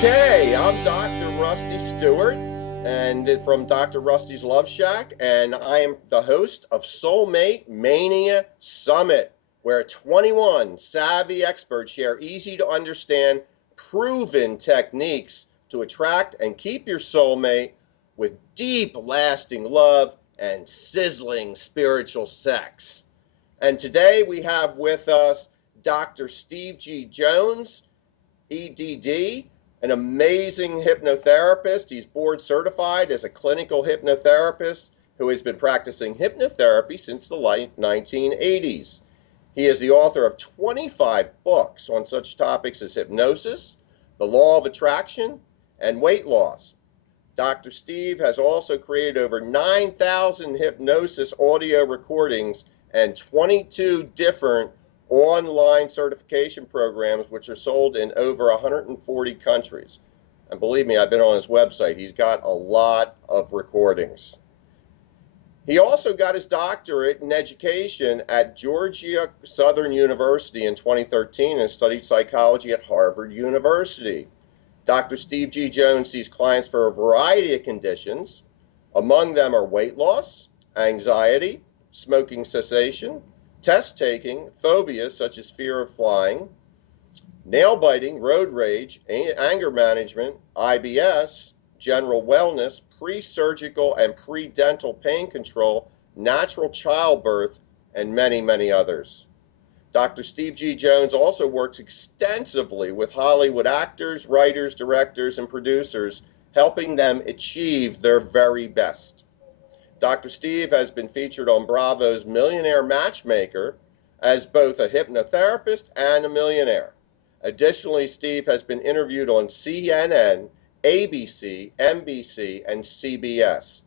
Okay, I'm Dr. Rusty Stewart, and from Dr. Rusty's Love Shack, and I am the host of Soulmate Mania Summit, where 21 savvy experts share easy to understand, proven techniques to attract and keep your soulmate with deep, lasting love and sizzling spiritual sex. And today we have with us Dr. Steve G. Jones, EDD, an amazing hypnotherapist. He's board certified as a clinical hypnotherapist who has been practicing hypnotherapy since the late 1980s. He is the author of 25 books on such topics as hypnosis, the law of attraction, and weight loss. Dr. Steve has also created over 9,000 hypnosis audio recordings and 22 different online certification programs, which are sold in over 140 countries. And believe me, I've been on his website. He's got a lot of recordings. He also got his doctorate in education at Georgia Southern University in 2013 and studied psychology at Harvard University. Dr. Steve G. Jones sees clients for a variety of conditions. Among them are weight loss, anxiety, smoking cessation, test taking, phobias such as fear of flying, nail biting, road rage, anger management, IBS, general wellness, pre-surgical and pre-dental pain control, natural childbirth, and many, many others. Dr. Steve G. Jones also works extensively with Hollywood actors, writers, directors, and producers, helping them achieve their very best. Dr. Steve has been featured on Bravo's Millionaire Matchmaker as both a hypnotherapist and a millionaire. Additionally, Steve has been interviewed on CNN, ABC, NBC, and CBS.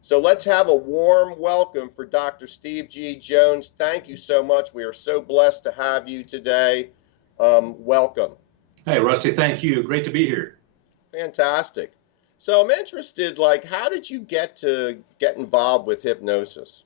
So let's have a warm welcome for Dr. Steve G. Jones. Thank you so much. We are so blessed to have you today. Welcome. Hey, Rusty, thank you. Great to be here. Fantastic. So I'm interested, like, how did you get involved with hypnosis?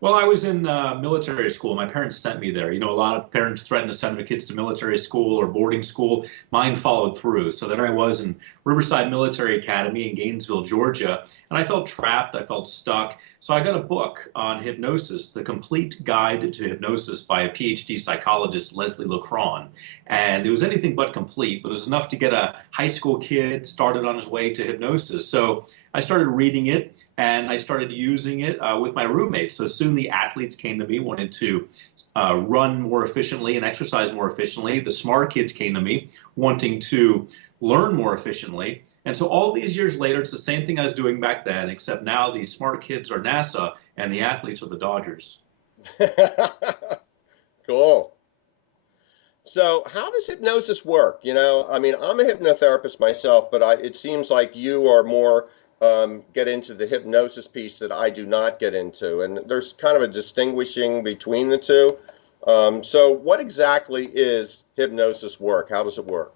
Well, I was in military school. My parents sent me there. You know, a lot of parents threaten to send their kids to military school or boarding school. Mine followed through. So there I was in Riverside Military Academy in Gainesville, Georgia, and I felt trapped. I felt stuck. So I got a book on hypnosis, The Complete Guide to Hypnosis by a PhD psychologist, Leslie LeCron. And it was anything but complete, but it was enough to get a high school kid started on his way to hypnosis. So I started reading it and I started using it with my roommates. So soon the athletes came to me, wanted to run more efficiently and exercise more efficiently. The smart kids came to me, wanting to learn more efficiently. And so all these years later, it's the same thing I was doing back then, except now the smart kids are NASA and the athletes are the Dodgers. Cool. So how does hypnosis work? You know, I mean, I'm a hypnotherapist myself, but it seems like you are more get into the hypnosis piece that I do not get into. And there's kind of a distinguishing between the two. So what exactly is hypnosis work? How does it work?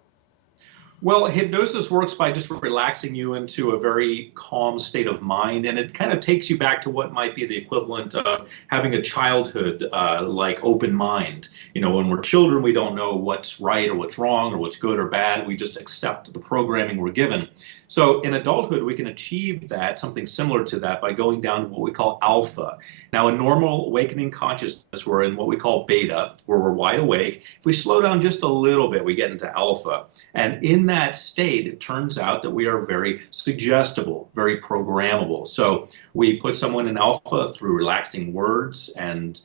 Well, hypnosis works by just relaxing you into a very calm state of mind, and it kind of takes you back to what might be the equivalent of having a childhood like open mind. You know, when we're children, we don't know what's right or what's wrong or what's good or bad. We just accept the programming we're given. So in adulthood, we can achieve that, something similar to that, by going down to what we call alpha. Now, in normal awakening consciousness, we're in what we call beta, where we're wide awake. If we slow down just a little bit, we get into alpha. And in that state, it turns out that we are very suggestible, very programmable. So we put someone in alpha through relaxing words and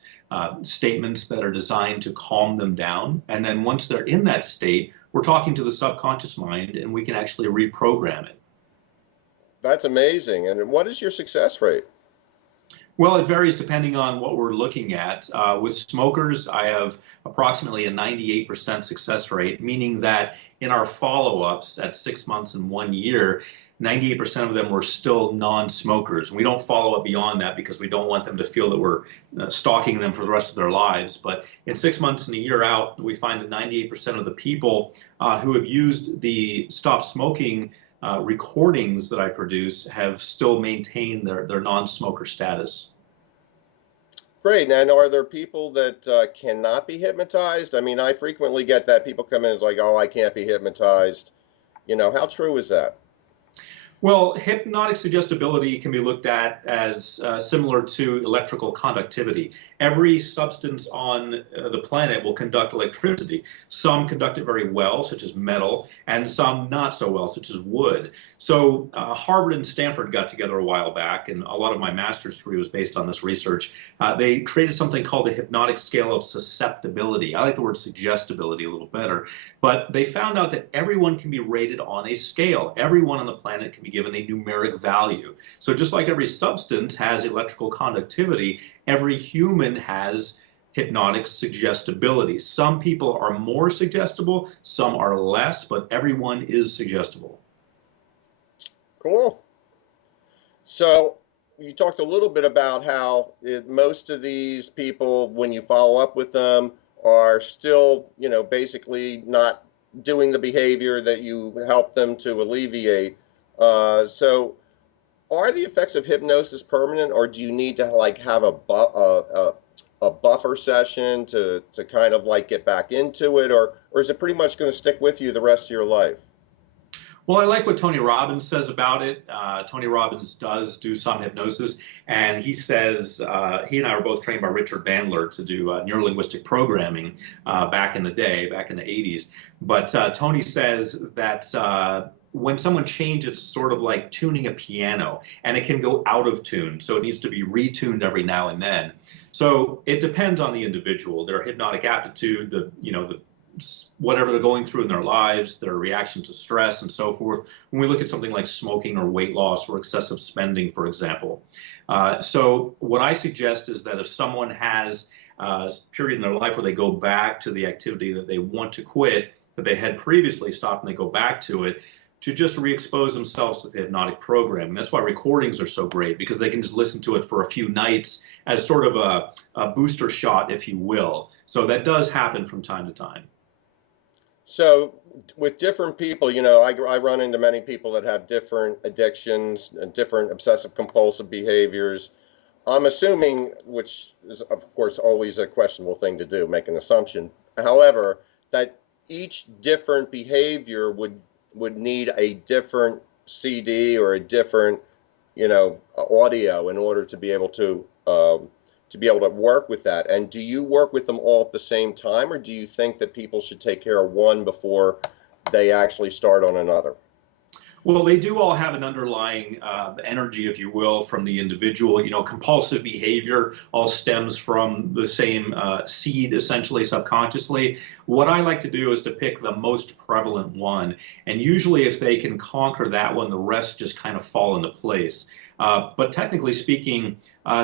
statements that are designed to calm them down. And then once they're in that state, we're talking to the subconscious mind and we can actually reprogram it. That's amazing. And what is your success rate? Well, it varies depending on what we're looking at. With smokers, I have approximately a 98% success rate, meaning that in our follow-ups at 6 months and 1 year, 98% of them were still non-smokers. We don't follow up beyond that because we don't want them to feel that we're stalking them for the rest of their lives. But in 6 months and a year out, we find that 98% of the people who have used the stop smoking recordings that I produce have still maintained their non-smoker status. Great. And are there people that cannot be hypnotized? I mean, I frequently get that people come in and it's like, oh, I can't be hypnotized. How true is that? Well, hypnotic suggestibility can be looked at as similar to electrical conductivity. Every substance on the planet will conduct electricity. Some conduct it very well, such as metal, and some not so well, such as wood. So Harvard and Stanford got together a while back, and a lot of my master's degree was based on this research. They created something called the hypnotic scale of susceptibility. I like the word suggestibility a little better. But they found out that everyone can be rated on a scale. Everyone on the planet can be given a numeric value. So just like every substance has electrical conductivity, every human has hypnotic suggestibility. Some people are more suggestible, some are less, but everyone is suggestible. Cool. So you talked a little bit about how most of these people, when you follow up with them, are still, basically not doing the behavior that you help them to alleviate. So are the effects of hypnosis permanent, or do you need to like have a buffer session to kind of like get back into it, or is it pretty much going to stick with you the rest of your life? Well, I like what Tony Robbins says about it. Tony Robbins does do some hypnosis, and he says he and I were both trained by Richard Bandler to do neurolinguistic programming back in the day, back in the 80s. But Tony says that when someone changes, it's sort of like tuning a piano, and it can go out of tune, so it needs to be retuned every now and then. So it depends on the individual, their hypnotic aptitude, the whatever they're going through in their lives, their reaction to stress and so forth. When we look at something like smoking or weight loss or excessive spending, for example. So what I suggest is that if someone has a period in their life where they go back to the activity that they want to quit, that they had previously stopped and they go back to it, to just re-expose themselves to the hypnotic program. And that's why recordings are so great, because they can just listen to it for a few nights as sort of a booster shot, if you will. So that does happen from time to time. So, with different people, I run into many people that have different addictions and different obsessive compulsive behaviors. I'm assuming, which is, of course, always a questionable thing to do, make an assumption. However, that each different behavior would need a different CD or a different, audio in order to be able to work with that. And do you work with them all at the same time, or do you think that people should take care of one before they actually start on another? Well, they do all have an underlying energy, if you will, from the individual. Compulsive behavior all stems from the same seed, essentially, subconsciously. What I like to do is to pick the most prevalent one. And usually, if they can conquer that one, the rest just kind of fall into place. But technically speaking,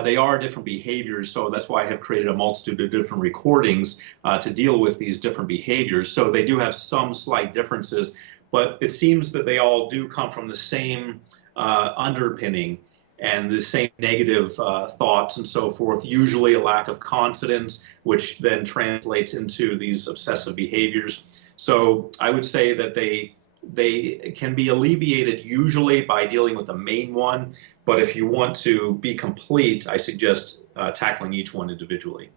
they are different behaviors, so that's why I have created a multitude of different recordings to deal with these different behaviors. So they do have some slight differences, but it seems that they all do come from the same underpinning and the same negative thoughts and so forth, usually a lack of confidence, which then translates into these obsessive behaviors. So I would say that they can be alleviated usually by dealing with the main one, but if you want to be complete, I suggest tackling each one individually.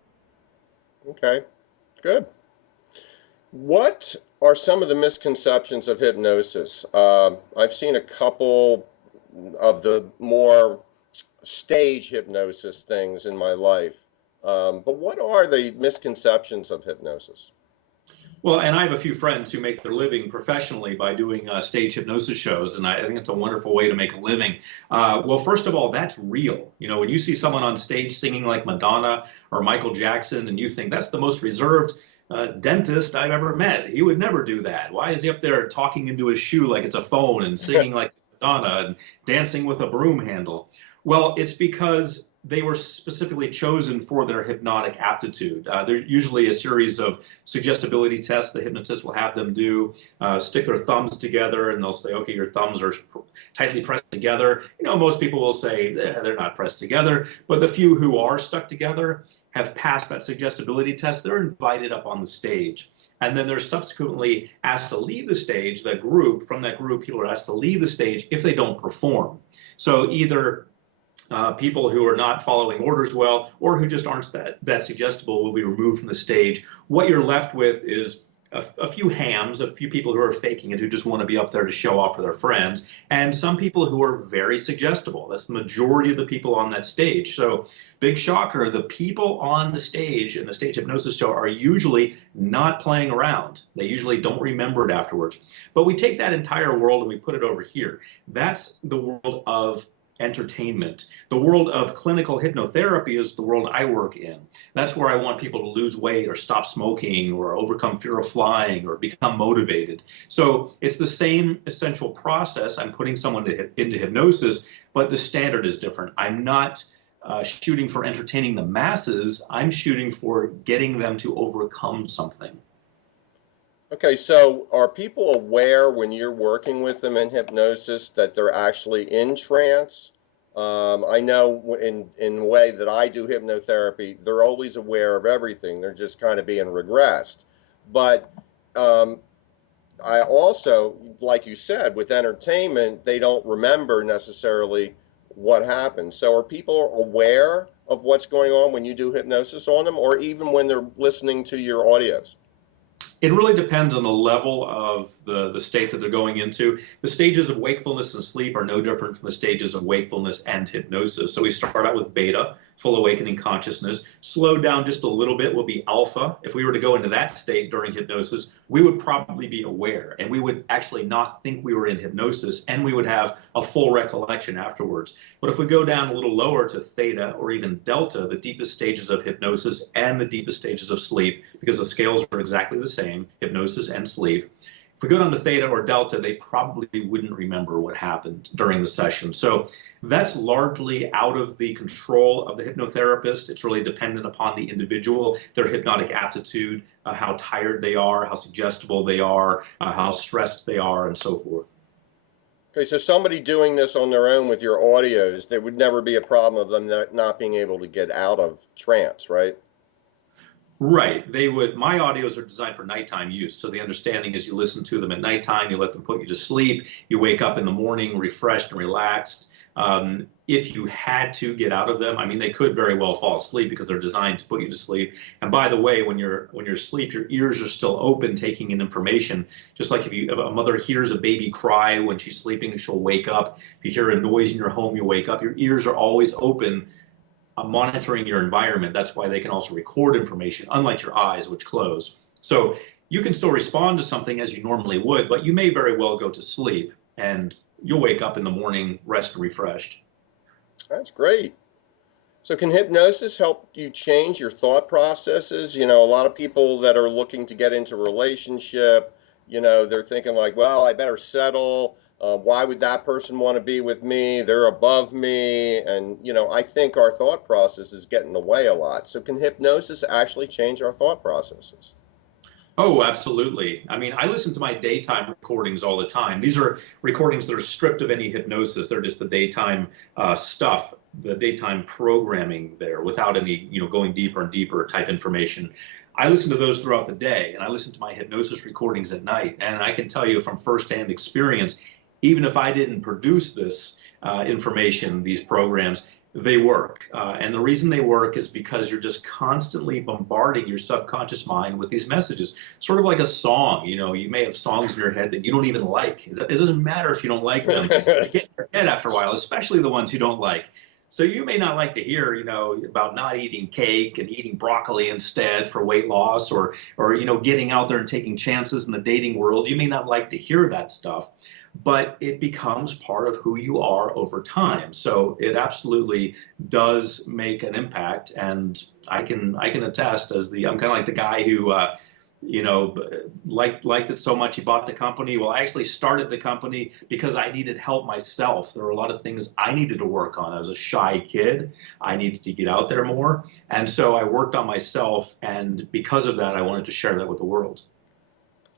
Okay, good. What are some of the misconceptions of hypnosis? I've seen a couple of the more stage hypnosis things in my life. But what are the misconceptions of hypnosis? Well, and I have a few friends who make their living professionally by doing stage hypnosis shows, and I think it's a wonderful way to make a living. Well, first of all, that's real. When you see someone on stage singing like Madonna or Michael Jackson, and you think that's the most reserved dentist I've ever met. He would never do that. Why is he up there talking into his shoe like it's a phone and singing like Madonna and dancing with a broom handle? Well, it's because they were specifically chosen for their hypnotic aptitude. They're usually a series of suggestibility tests the hypnotist will have them do, stick their thumbs together, and they'll say, okay, your thumbs are tightly pressed together. Most people will say they're not pressed together, but the few who are stuck together have passed that suggestibility test. They're invited up on the stage. And then they're subsequently asked to leave the stage. From that group, people are asked to leave the stage if they don't perform. So either people who are not following orders well or who just aren't that suggestible will be removed from the stage. What you're left with is a few hams, a few people who are faking it, who just want to be up there to show off for their friends, and some people who are very suggestible. That's the majority of the people on that stage. So, big shocker, the people on the stage in the stage hypnosis show are usually not playing around. They usually don't remember it afterwards. But we take that entire world and we put it over here. That's the world of entertainment. The world of clinical hypnotherapy is the world I work in. That's where I want people to lose weight or stop smoking or overcome fear of flying or become motivated. So it's the same essential process. I'm putting someone into hypnosis, but the standard is different. I'm not shooting for entertaining the masses. I'm shooting for getting them to overcome something. Okay, so are people aware when you're working with them in hypnosis that they're actually in trance? I know in the way that I do hypnotherapy, they're always aware of everything. They're just kind of being regressed. But um, I also, like you said, with entertainment, they don't remember necessarily what happened. So are people aware of what's going on when you do hypnosis on them, or even when they're listening to your audios? It really depends on the level of the state that they're going into. The stages of wakefulness and sleep are no different from the stages of wakefulness and hypnosis. So we start out with beta, full awakening consciousness. Slow down just a little bit will be alpha. If we were to go into that state during hypnosis, we would probably be aware and we would actually not think we were in hypnosis and we would have a full recollection afterwards. But if we go down a little lower to theta or even delta, the deepest stages of hypnosis and the deepest stages of sleep, because the scales are exactly the same, hypnosis and sleep. If we go down to theta or delta, they probably wouldn't remember what happened during the session. So that's largely out of the control of the hypnotherapist. It's really dependent upon the individual, their hypnotic aptitude, how tired they are, how suggestible they are, how stressed they are, and so forth. Okay, so somebody doing this on their own with your audios, there would never be a problem of them not being able to get out of trance, right? Right. They would, my audios are designed for nighttime use. So the understanding is you listen to them at nighttime, you let them put you to sleep, you wake up in the morning refreshed and relaxed. If you had to get out of them, I mean, they could very well fall asleep because they're designed to put you to sleep. And by the way, when you're asleep, your ears are still open, taking in information. Just like if a mother hears a baby cry when she's sleeping, she'll wake up. If you hear a noise in your home, you wake up. Your ears are always open, monitoring your environment. That's why they can also record information, unlike your eyes, which close. So you can still respond to something as you normally would, but you may very well go to sleep and you'll wake up in the morning, rest and refreshed. That's great. So can hypnosis help you change your thought processes? You know, a lot of people that are looking to get into a relationship, they're thinking like, well, I better settle. Why would that person want to be with me? They're above me. And, I think our thought process is getting in the way a lot. So can hypnosis actually change our thought processes? Oh, absolutely. I mean, I listen to my daytime recordings all the time. These are recordings that are stripped of any hypnosis. They're just the daytime stuff, the daytime programming there without any, going deeper and deeper type information. I listen to those throughout the day, and I listen to my hypnosis recordings at night. And I can tell you from firsthand experience, even if I didn't produce this information, these programs, they work. And the reason they work is because you're just constantly bombarding your subconscious mind with these messages. Sort of like a song, you may have songs in your head that you don't even like. It doesn't matter if you don't like them. They get in your head after a while, especially the ones you don't like. So you may not like to hear, about not eating cake and eating broccoli instead for weight loss, or getting out there and taking chances in the dating world. You may not like to hear that stuff, but it becomes part of who you are over time. So it absolutely does make an impact, and I can attest as I'm kind of like the guy who you know liked it so much he bought the company. Well, I actually started the company because I needed help myself. There were a lot of things I needed to work on. I was a shy kid. I needed to get out there more, and so I worked on myself, and because of that I wanted to share that with the world.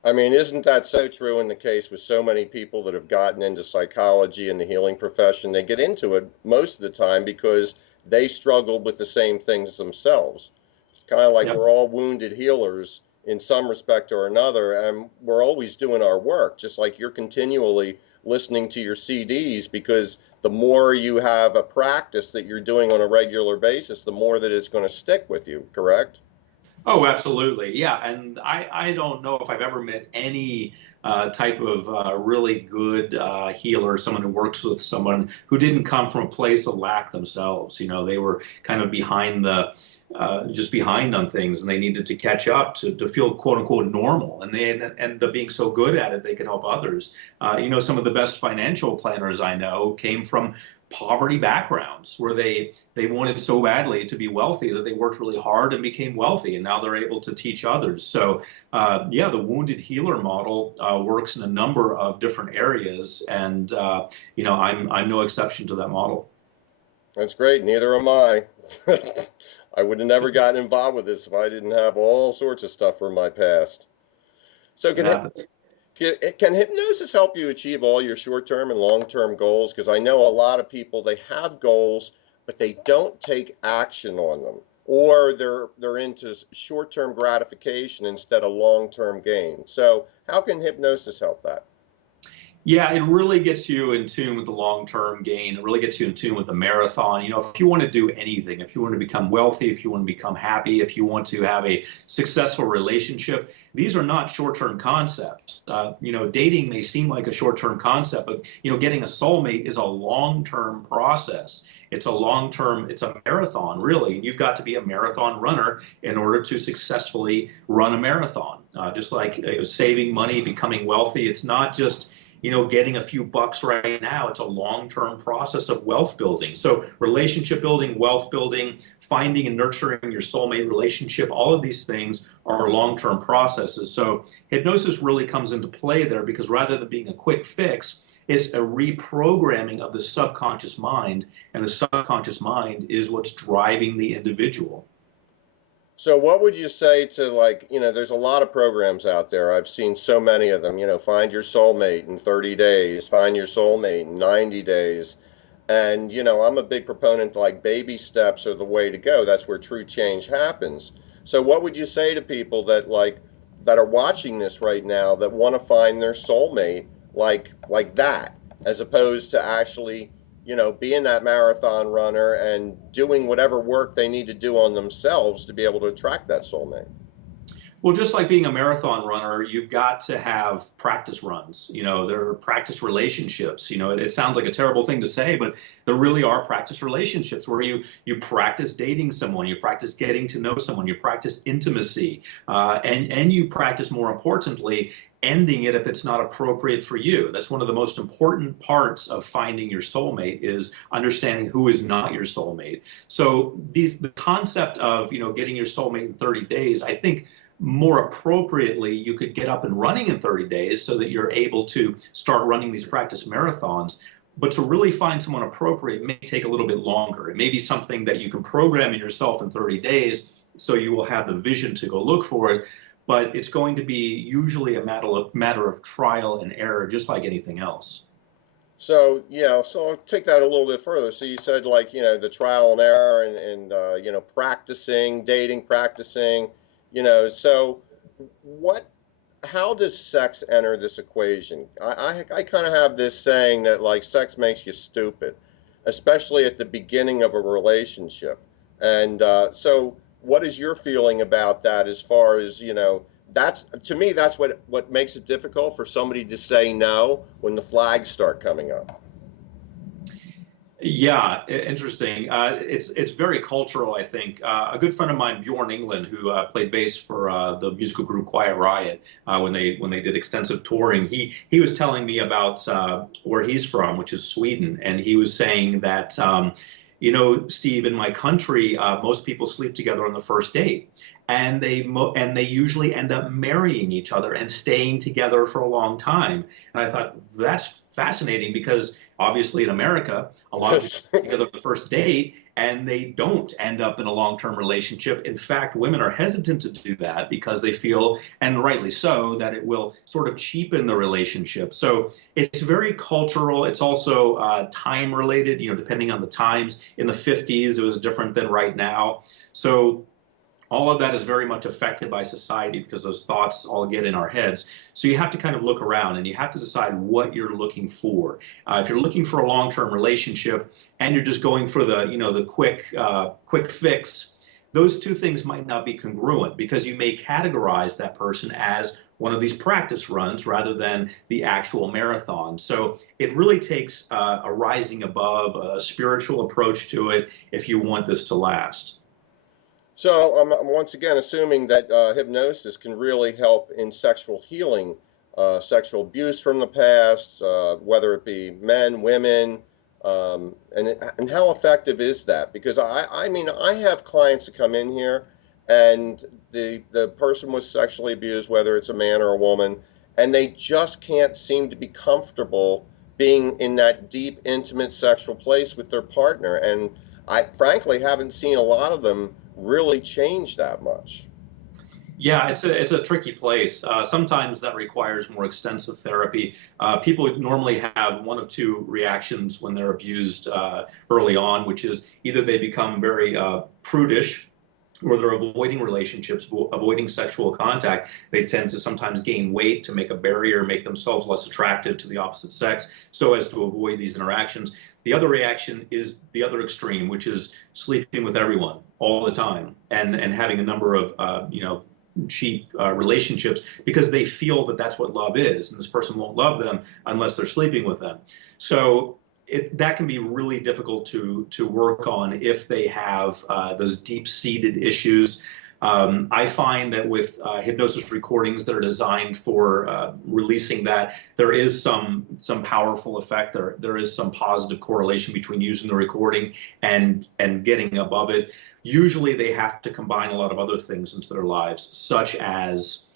I mean, isn't that so true in the case with so many people that have gotten into psychology and the healing profession? They get into it most of the time because they struggled with the same things themselves. It's kind of like Yep. we're all wounded healers in some respect or another, and we're always doing our work, just like you're continually listening to your CDs because the more you have a practice that you're doing on a regular basis, the more that it's going to stick with you, correct? Oh, absolutely. Yeah. And I don't know if I've ever met any type of really good healer, someone who works with someone who didn't come from a place of lack themselves. You know, they were kind of just behind on things, and they needed to catch up to feel quote unquote normal. And they ended up being so good at it, they could help others. You know, some of the best financial planners I know came from poverty backgrounds where they wanted so badly to be wealthy that they worked really hard and became wealthy, and now they're able to teach others. So yeah, the wounded healer model works in a number of different areas, and you know, I'm no exception to that model. That's great. Neither am I. I would have never gotten involved with this if I didn't have all sorts of stuff from my past. So It happens. can hypnosis help you achieve all your short-term and long-term goals? Because I know a lot of people, they have goals, but they don't take action on them, or they're into short-term gratification instead of long-term gain. So how can hypnosis help that? Yeah, it really gets you in tune with the long-term gain. It really gets you in tune with the marathon. You know, if you want to do anything, if you want to become wealthy, if you want to become happy, if you want to have a successful relationship, these are not short-term concepts. You know, dating may seem like a short-term concept, but you know, getting a soulmate is a long-term process. It's a marathon, really. You've got to be a marathon runner in order to successfully run a marathon. Just like saving money, becoming wealthy, it's not just you know, getting a few bucks right now. It's a long-term process of wealth building. So relationship building, wealth building, finding and nurturing your soulmate relationship, all of these things are long-term processes. So hypnosis really comes into play there because rather than being a quick fix, it's a reprogramming of the subconscious mind, and the subconscious mind is what's driving the individual. So what would you say to, like, there's a lot of programs out there. I've seen so many of them, find your soulmate in 30 days, find your soulmate in 90 days. And, I'm a big proponent to, like, baby steps are the way to go. That's where true change happens. So what would you say to people that are watching this right now that want to find their soulmate like that, as opposed to actually, being that marathon runner and doing whatever work they need to do on themselves to be able to attract that soulmate? Well, just like being a marathon runner, you've got to have practice runs. You know, there are practice relationships. You know, it sounds like a terrible thing to say, but there really are practice relationships where you practice dating someone, you practice getting to know someone, you practice intimacy, and you practice, more importantly, ending it if it's not appropriate for you. That's one of the most important parts of finding your soulmate is understanding who is not your soulmate. So the concept of, you know, getting your soulmate in 30 days, I think more appropriately, you could get up and running in 30 days so that you're able to start running these practice marathons. But to really find someone appropriate may take a little bit longer. It may be something that you can program in yourself in 30 days so you will have the vision to go look for it. But it's going to be usually a matter of trial and error, just like anything else. So yeah, so I'll take that a little bit further. So you said, like, the trial and error and practicing, dating, practicing, so what how does sex enter this equation? I kind of have this saying that, like, sex makes you stupid, especially at the beginning of a relationship. And so what is your feeling about that, as far as, that's, to me, that's what makes it difficult for somebody to say no when the flags start coming up. Yeah, interesting. It's very cultural, I think. A good friend of mine, Bjorn England, who played bass for the musical group Quiet Riot when they did extensive touring, he was telling me about where he's from, which is Sweden, and he was saying that. You know, Steve, in my country, most people sleep together on the first date, and they usually end up marrying each other and staying together for a long time. And I thought that's fascinating because obviously in America, a lot of people sleep together on the first date and they don't end up in a long-term relationship. In fact, women are hesitant to do that because they feel, and rightly so, that it will sort of cheapen the relationship. So it's very cultural. It's also time related, you know, depending on the times. In the 50s, it was different than right now. So all of that is very much affected by society because those thoughts all get in our heads. So you have to kind of look around and you have to decide what you're looking for. If you're looking for a long-term relationship and you're just going for the, you know, the quick fix, those two things might not be congruent because you may categorize that person as one of these practice runs rather than the actual marathon. So it really takes a rising above, a spiritual approach to it if you want this to last. So I'm once again assuming that hypnosis can really help in sexual healing, sexual abuse from the past, whether it be men, women, and how effective is that? Because I mean, I have clients that come in here, and the person was sexually abused, whether it's a man or a woman, and they just can't seem to be comfortable being in that deep, intimate sexual place with their partner. And I frankly haven't seen a lot of them really change that much. Yeah, it's a tricky place. Sometimes that requires more extensive therapy. People normally have one of two reactions when they're abused early on, which is either they become very prudish, or they're avoiding relationships, avoiding sexual contact. They tend to sometimes gain weight to make a barrier, make themselves less attractive to the opposite sex, so as to avoid these interactions. The other reaction is the other extreme, which is sleeping with everyone all the time and having a number of cheap relationships because they feel that that's what love is, and this person won't love them unless they're sleeping with them. So that can be really difficult to work on if they have those deep-seated issues. I find that with hypnosis recordings that are designed for releasing that, there is some powerful effect. There is some positive correlation between using the recording and getting above it. Usually they have to combine a lot of other things into their lives, such as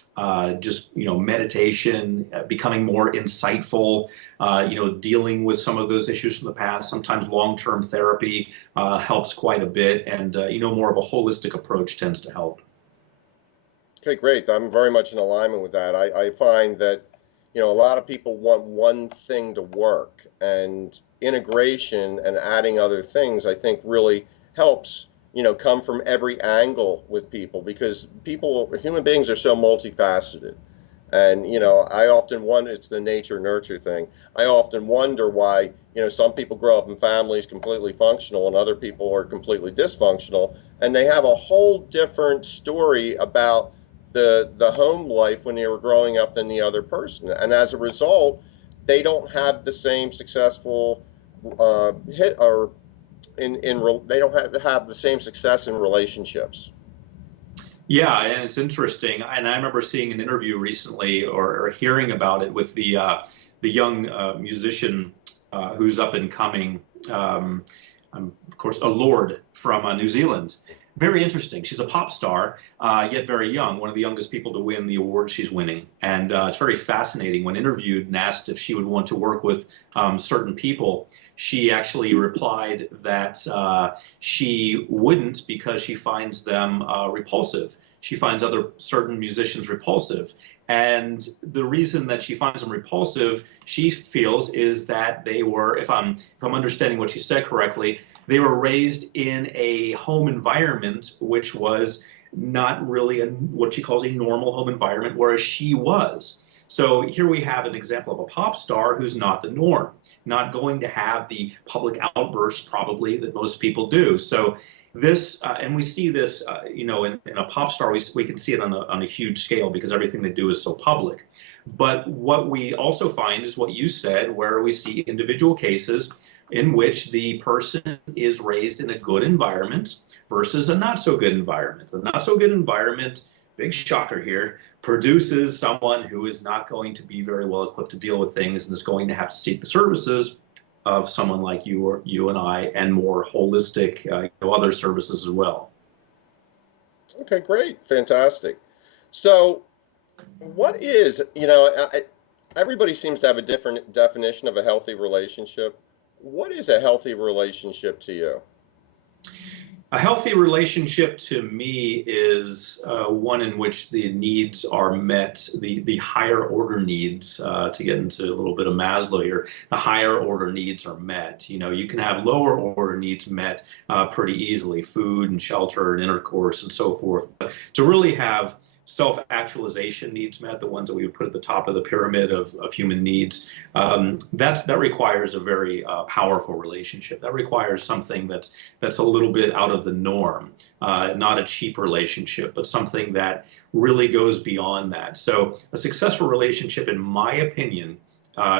just meditation, becoming more insightful, dealing with some of those issues from the past. Sometimes long-term therapy helps quite a bit, and more of a holistic approach tends to help. Okay, great. I'm very much in alignment with that. I find that, a lot of people want one thing to work, and integration and adding other things, I think, really helps, come from every angle with people because human beings are so multifaceted. And, I often wonder, it's the nature nurture thing. I often wonder why, some people grow up in families completely functional and other people are completely dysfunctional. And they have a whole different story about the home life when they were growing up than the other person. And as a result, they don't have the same successful hit or they don't have the same success in relationships. Yeah, and it's interesting. And I remember seeing an interview recently, or hearing about it with the young musician who's up and coming. Of course, a Lord from New Zealand. Very interesting. She's a pop star, yet very young, one of the youngest people to win the award she's winning. And it's very fascinating. When interviewed and asked if she would want to work with certain people, she actually replied that she wouldn't because she finds them repulsive. She finds other certain musicians repulsive. And the reason that she finds them repulsive, she feels, is that they were, if I'm understanding what she said correctly, they were raised in a home environment which was not really what she calls a normal home environment, whereas she was. So here we have an example of a pop star who's not the norm, not going to have the public outbursts probably that most people do. So this, and we see this, in a pop star, we can see it on a huge scale because everything they do is so public. But what we also find is what you said, where we see individual cases in which the person is raised in a good environment versus a not so good environment. The not so good environment, big shocker here, produces someone who is not going to be very well equipped to deal with things and is going to have to seek the services of someone like you or you and I, and more holistic other services as well. Okay, great. Fantastic. So, what is, everybody seems to have a different definition of a healthy relationship. What is a healthy relationship to you? A healthy relationship to me is one in which the needs are met, the higher order needs, to get into a little bit of Maslow here, the higher order needs are met. You can have lower order needs met pretty easily, food and shelter and intercourse and so forth. But to really have self-actualization needs met, the ones that we would put at the top of the pyramid of human needs, that requires a very powerful relationship. That requires something that's a little bit out of the norm, not a cheap relationship, but something that really goes beyond that. So a successful relationship, in my opinion,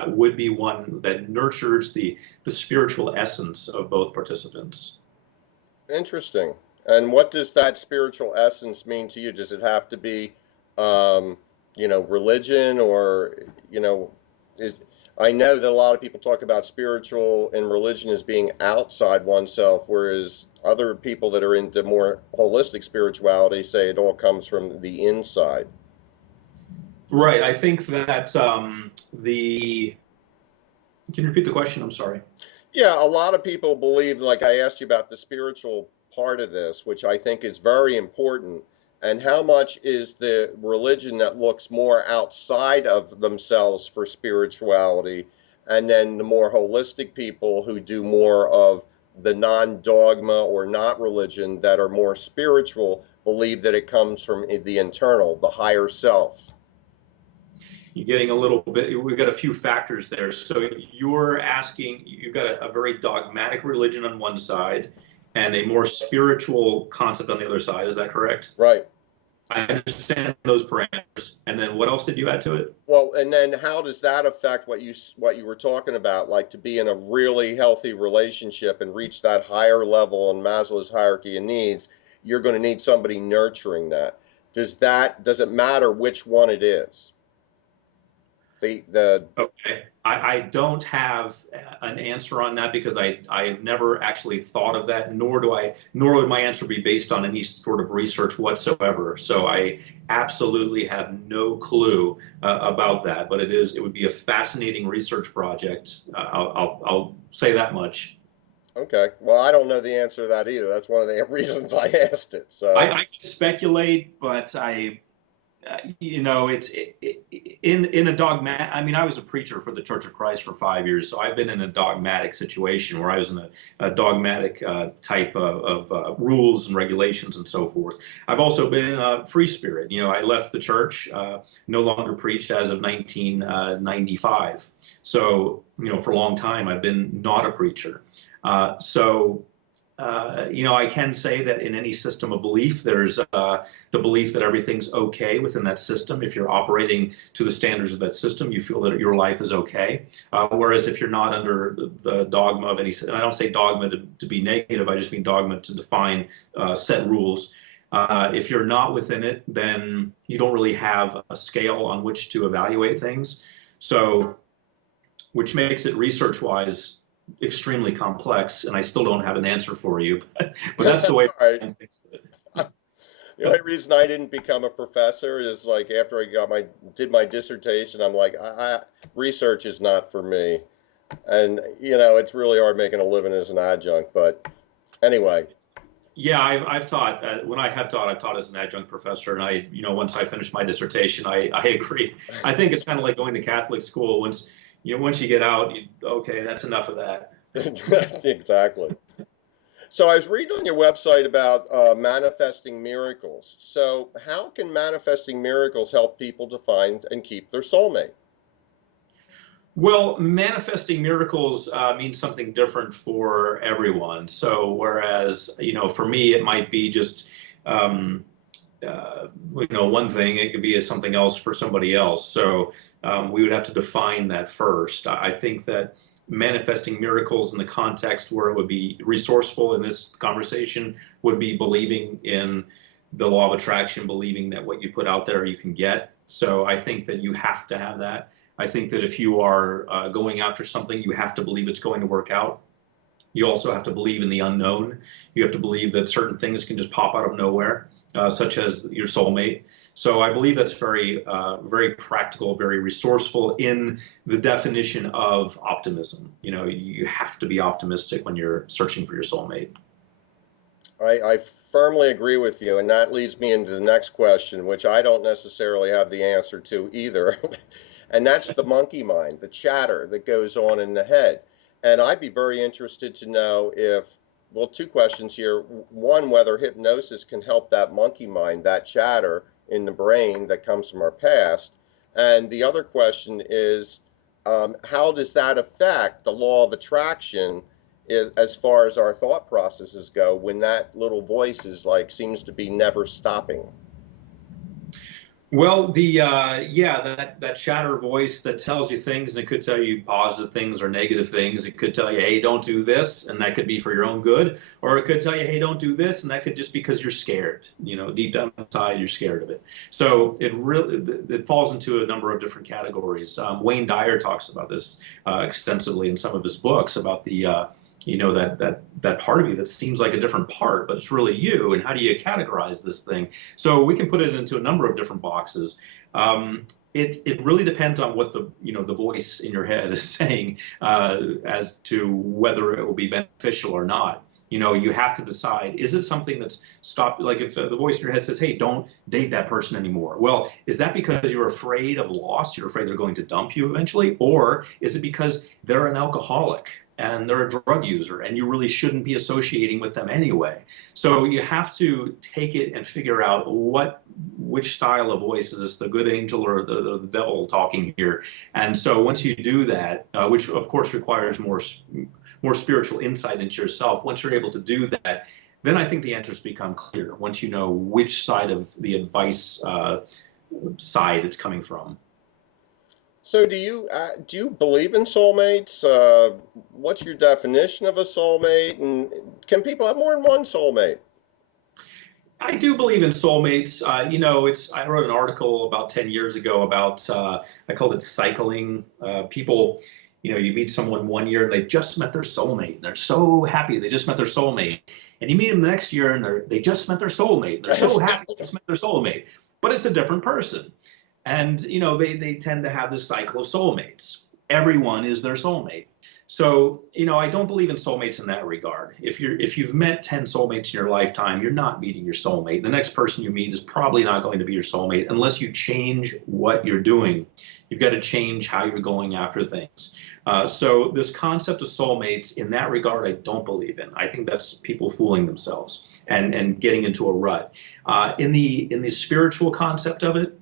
would be one that nurtures the spiritual essence of both participants. Interesting. And what does that spiritual essence mean to you? Does it have to be, um, religion, or, you know, is I know that a lot of people talk about spiritual and religion as being outside oneself, whereas other people that are into more holistic spirituality say it all comes from the inside. Right. I think that the can you repeat the question? I'm sorry. Yeah, a lot of people believe, like I asked you about the spiritual part of this, which I think is very important, and how much is the religion that looks more outside of themselves for spirituality, and then the more holistic people who do more of the non-dogma or not religion that are more spiritual believe that it comes from the internal, the higher self. You're getting a little bit, we've got a few factors there. So you're asking, you've got a very dogmatic religion on one side and a more spiritual concept on the other side. Is that correct? Right. I understand those parameters. And then what else did you add to it? Well, and then how does that affect what you were talking about, like to be in a really healthy relationship and reach that higher level in Maslow's hierarchy of needs, you're going to need somebody nurturing that. Does it matter which one it is? The Okay. I don't have an answer on that because I've never actually thought of that, nor would my answer be based on any sort of research whatsoever. So I absolutely have no clue about that, but it would be a fascinating research project. I'll say that much. Okay. Well, I don't know the answer to that either. That's one of the reasons I asked it. So, I could speculate, but it's in a dogmatic. I mean, I was a preacher for the Church of Christ for 5 years, so I've been in a dogmatic situation where I was in a dogmatic type of rules and regulations and so forth. I've also been a free spirit. I left the church, no longer preached as of 1995. So, for a long time, I've been not a preacher. I can say that in any system of belief, there's the belief that everything's okay within that system. If you're operating to the standards of that system, you feel that your life is okay. Whereas if you're not under the dogma of any, and I don't say dogma to be negative, I just mean dogma to define set rules. If you're not within it, then you don't really have a scale on which to evaluate things. So, which makes it research-wise extremely complex, and I still don't have an answer for you. But that's the that's way all right. I think of it. The only reason I didn't become a professor is like after I did my dissertation, I'm like, research is not for me. And it's really hard making a living as an adjunct. But anyway, Yeah, I've taught when I have taught, I've taught as an adjunct professor, and once I finished my dissertation, I agree. I think it's kind of like going to Catholic school. Once you get out, okay, that's enough of that. exactly. So I was reading on your website about manifesting miracles. So how can manifesting miracles help people to find and keep their soulmate? Well, manifesting miracles means something different for everyone. So, whereas, for me, it might be just, um, one thing, it could be something else for somebody else. So, we would have to define that first. I think that manifesting miracles in the context where it would be resourceful in this conversation would be believing in the law of attraction, believing that what you put out there you can get. So I think that you have to have that. I think that if you are going after something, you have to believe it's going to work out. You also have to believe in the unknown. You have to believe that certain things can just pop out of nowhere, such as your soulmate. So I believe that's very practical, very resourceful in the definition of optimism. You have to be optimistic when you're searching for your soulmate. I firmly agree with you, and that leads me into the next question, which I don't necessarily have the answer to either. And that's the monkey mind, the chatter that goes on in the head. And I'd be very interested to know well, two questions here. One, whether hypnosis can help that monkey mind, that chatter, in the brain that comes from our past. And the other question is, how does that affect the law of attraction as far as our thought processes go when that little voice is like seems to be never stopping? Well, yeah, that chatter voice that tells you things, and it could tell you positive things or negative things. It could tell you, hey, don't do this, and that could be for your own good, or it could tell you, hey, don't do this, and that could just because you're scared. You know, deep down inside, you're scared of it. So it falls into a number of different categories. Wayne Dyer talks about this extensively in some of his books about that part of you that seems like a different part, but it's really you. And how do you categorize this thing? So we can put it into a number of different boxes. It really depends on what the voice in your head is saying as to whether it will be beneficial or not. You have to decide, is it something that's stopped, like if the voice in your head says, hey, don't date that person anymore. Well, is that because you're afraid of loss? You're afraid they're going to dump you eventually? Or is it because they're an alcoholic and they're a drug user and you really shouldn't be associating with them anyway? So you have to take it and figure out which style of voice is this, the good angel or the devil talking here? And so once you do that, which of course requires more spiritual insight into yourself, once you're able to do that, then I think the answers become clear once you know which side of the advice side it's coming from. So do you believe in soulmates? What's your definition of a soulmate? And can people have more than one soulmate? I do believe in soulmates. I wrote an article about 10 years ago about, I called it cycling. People, you meet someone one year and they just met their soulmate. And they're so happy they just met their soulmate. And you meet them the next year and they just met their soulmate. And they're so happy they just met their soulmate. But it's a different person. And, they tend to have this cycle of soulmates. Everyone is their soulmate. So, I don't believe in soulmates in that regard. If you've met 10 soulmates in your lifetime, you're not meeting your soulmate. The next person you meet is probably not going to be your soulmate unless you change what you're doing. You've got to change how you're going after things. So this concept of soulmates in that regard, I don't believe in. I think that's people fooling themselves and getting into a rut. In the spiritual concept of it,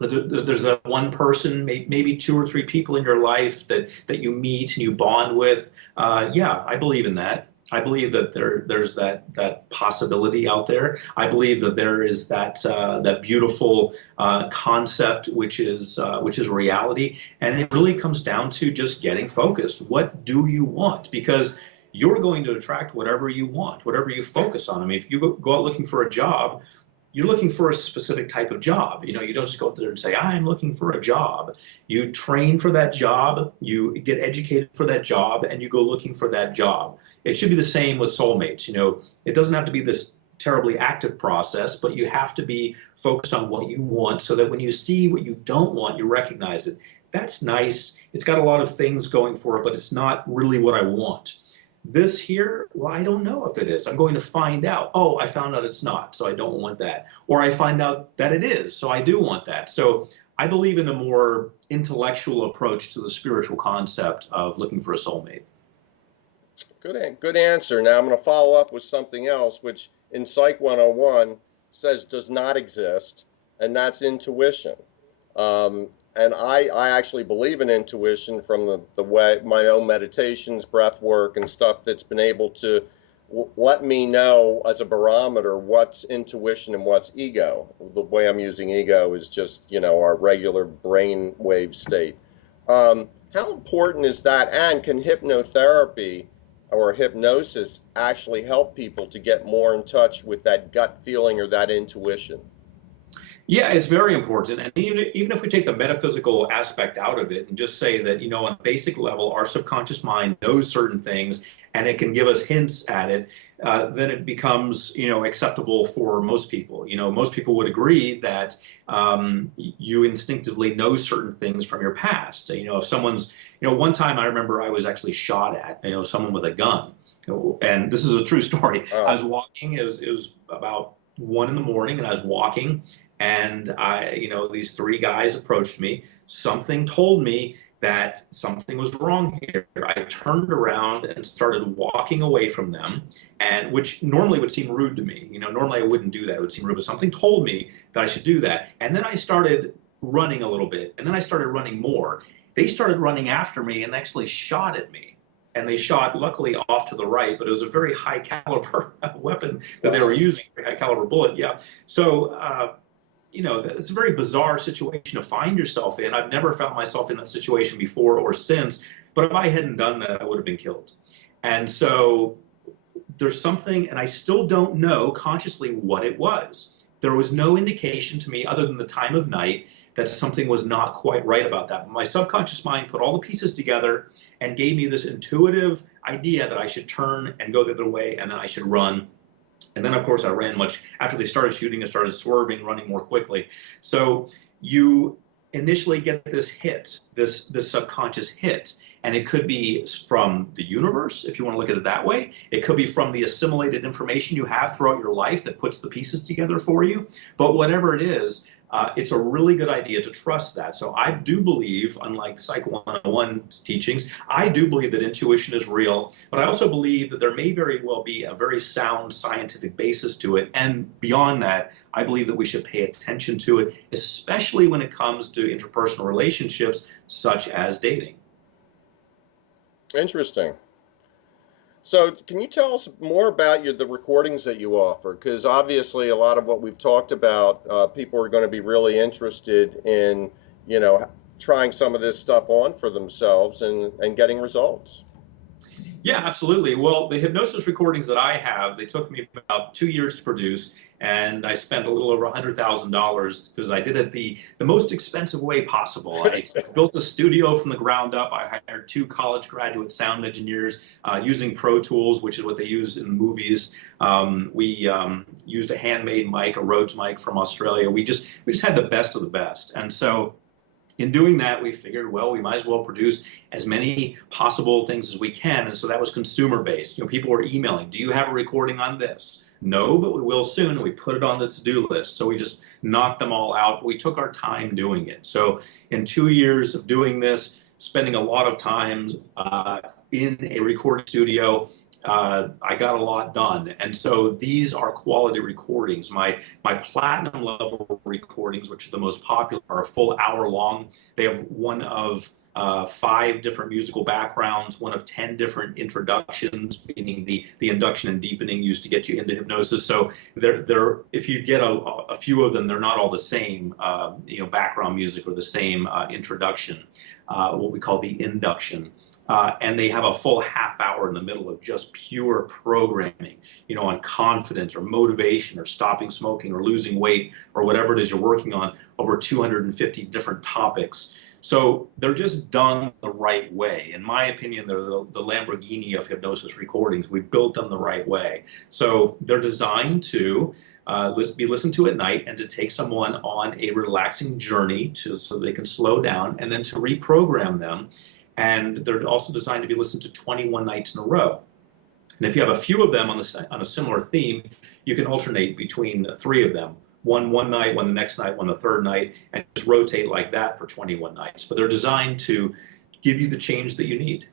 there's that one person, maybe two or three people in your life that you meet and you bond with. Yeah, I believe in that. I believe that there's that possibility out there. I believe that there is that beautiful concept which is reality, and it really comes down to just getting focused. What do you want? Because you're going to attract whatever you want, whatever you focus on. I mean, if you go out looking for a job, you're looking for a specific type of job. You don't just go out there and say, I'm looking for a job. You train for that job, you get educated for that job, and you go looking for that job. It should be the same with soulmates. It doesn't have to be this terribly active process, but you have to be focused on what you want so that when you see what you don't want, you recognize it. That's nice. It's got a lot of things going for it, but it's not really what I want. This here, well, I don't know if it is. I'm going to find out. Oh, I found out it's not, so I don't want that. Or I find out that it is, so I do want that. So I believe in a more intellectual approach to the spiritual concept of looking for a soulmate. Good answer. Now I'm going to follow up with something else, which in Psych 101 says does not exist, and that's intuition. And I actually believe in intuition from the way my own meditations, breath work, and stuff that's been able to let me know as a barometer what's intuition and what's ego. The way I'm using ego is just, our regular brain wave state. How important is that? And can hypnotherapy or hypnosis actually help people to get more in touch with that gut feeling or that intuition? Yeah, it's very important. And even if we take the metaphysical aspect out of it and just say that, on a basic level, our subconscious mind knows certain things and it can give us hints at it, then it becomes, acceptable for most people. Most people would agree that you instinctively know certain things from your past. If someone's, one time I remember I was actually shot at, someone with a gun. And this is a true story. I Oh, was walking, it was about 1 in the morning, and I was walking, and these three guys approached me. Something told me that something was wrong here. I turned around and started walking away from them, and which normally would seem rude to me. Normally I wouldn't do that. It would seem rude, but something told me that I should do that. And then I started running a little bit, and then I started running more. They started running after me and actually shot at me. And they shot, luckily, off to the right, but it was a very high caliber weapon that they were using, a high caliber bullet. Yeah. So, it's a very bizarre situation to find yourself in. I've never found myself in that situation before or since, but if I hadn't done that, I would have been killed. And so there's something, and I still don't know consciously what it was. There was no indication to me other than the time of night that something was not quite right about that. My subconscious mind put all the pieces together and gave me this intuitive idea that I should turn and go the other way, and then I should run. And then, of course, I ran much after they started shooting. I started swerving, running more quickly. So you initially get this hit, this subconscious hit, and it could be from the universe, if you want to look at it that way. It could be from the assimilated information you have throughout your life that puts the pieces together for you. But whatever it is, it's a really good idea to trust that. So I do believe, unlike Psych 101's teachings, I do believe that intuition is real, but I also believe that there may very well be a very sound scientific basis to it. And beyond that, I believe that we should pay attention to it, especially when it comes to interpersonal relationships, such as dating. Interesting. So, can you tell us more about the recordings that you offer? Because obviously, a lot of what we've talked about, people are going to be really interested in, trying some of this stuff on for themselves and getting results. Yeah, absolutely. Well, the hypnosis recordings that I have, they took me about 2 years to produce, and I spent a little over $100,000 because I did it the most expensive way possible. I built a studio from the ground up. I hired 2 college graduate sound engineers using Pro Tools, which is what they use in movies. We used a handmade mic, a Rhodes mic from Australia. We just had the best of the best, and so in doing that, we figured, well, we might as well produce as many possible things as we can. And so that was consumer based. People were emailing, do you have a recording on this? No, but we will soon. And we put it on the to-do list. So we just knocked them all out. We took our time doing it. So in 2 years of doing this, spending a lot of time in a recording studio, I got a lot done. And so these are quality recordings. My platinum level recordings, which are the most popular, are a full hour long. They have one of 5 different musical backgrounds, one of 10 different introductions, meaning the induction and deepening used to get you into hypnosis. So they're if you get a few of them, they're not all the same, background music or the same introduction, what we call the induction. And they have a full half hour in the middle of just pure programming, on confidence or motivation or stopping smoking or losing weight or whatever it is you're working on, over 250 different topics. So they're just done the right way. In my opinion, they're the Lamborghini of hypnosis recordings. We built them the right way. So they're designed to be listened to at night and to take someone on a relaxing journey so they can slow down, and then to reprogram them. And they're also designed to be listened to 21 nights in a row. And if you have a few of them on a similar theme, you can alternate between 3 of them. One night, one the next night, one the third night, and just rotate like that for 21 nights. But they're designed to give you the change that you need.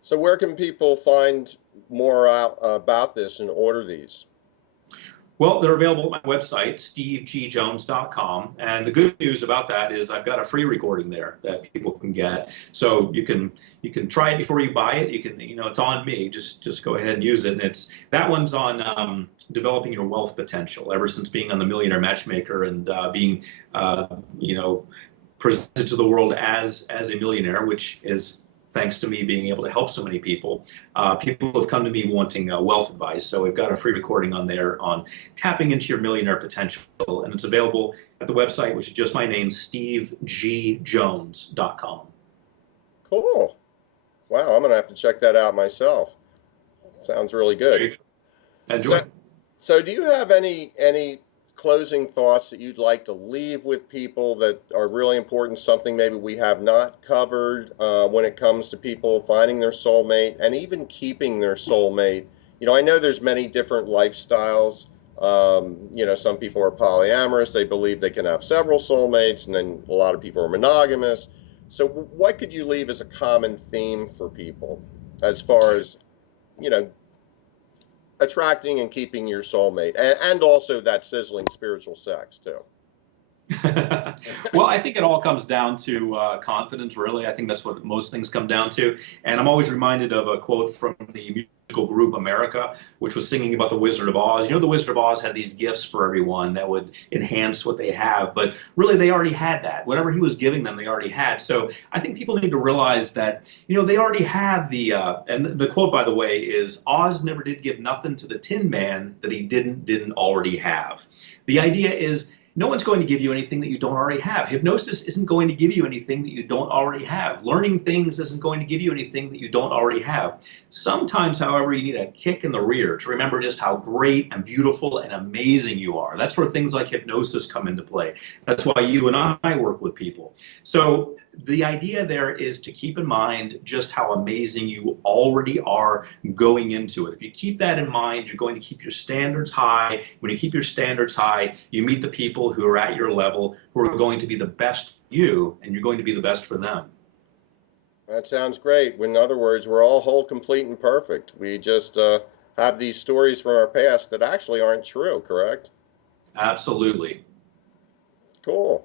So where can people find more out about this and order these? Well, they're available at my website, stevegjones.com. And the good news about that is I've got a free recording there that people can get. So you can try it before you buy it. You can, it's on me. Just go ahead and use it. And that one's on developing your wealth potential. Ever since being on the Millionaire Matchmaker and being, presented to the world as a millionaire, which is thanks to me being able to help so many people. People have come to me wanting wealth advice. So we've got a free recording on there on tapping into your millionaire potential. And it's available at the website, which is just my name, stevegjones.com. Cool. Wow, I'm going to have to check that out myself. Sounds really good. Enjoy. So do you have any closing thoughts that you'd like to leave with people that are really important, something maybe we have not covered when it comes to people finding their soulmate and even keeping their soulmate? I know there's many different lifestyles. Some people are polyamorous. They believe they can have several soulmates, and then a lot of people are monogamous. So what could you leave as a common theme for people as far as, you know, attracting and keeping your soulmate, and also that sizzling spiritual sex too? Well, I think it all comes down to confidence, really. I think that's what most things come down to. And I'm always reminded of a quote from the musical group America, which was singing about the Wizard of Oz. You know, the Wizard of Oz had these gifts for everyone that would enhance what they have, but really they already had that. Whatever he was giving them, they already had. So I think people need to realize that, you know, they already have and the quote, by the way, is Oz never did give nothing to the Tin Man that he didn't already have. The idea is, no one's going to give you anything that you don't already have. Hypnosis isn't going to give you anything that you don't already have. Learning things isn't going to give you anything that you don't already have. Sometimes, however, you need a kick in the rear to remember just how great and beautiful and amazing you are. That's where things like hypnosis come into play. That's why you and I work with people. So the idea there is to keep in mind just how amazing you already are going into it. If you keep that in mind, you're going to keep your standards high. When you keep your standards high, you meet the people who are at your level, who are going to be the best for you, and you're going to be the best for them. That sounds great. In other words, we're all whole, complete, and perfect. We just have these stories from our past that actually aren't true, correct? Absolutely. Cool.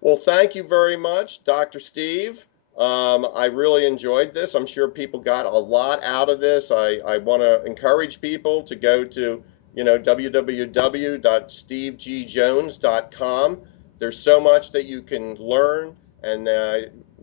Well, thank you very much, Dr. Steve. I really enjoyed this. I'm sure people got a lot out of this. I want to encourage people to go to, www.stevegjones.com. There's so much that you can learn, and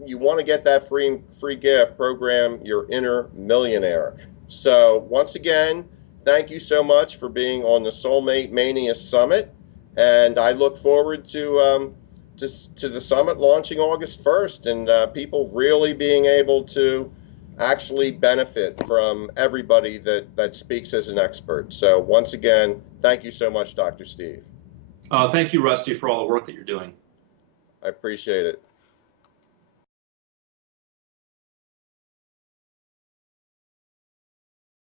you want to get that free gift program, Your Inner Millionaire. So once again, thank you so much for being on the Soulmate Mania Summit, and I look forward to the summit launching August 1st, and people really being able to actually benefit from everybody that speaks as an expert. So once again, thank you so much, Dr. Steve. Thank you, Rusty, for all the work that you're doing. I appreciate it.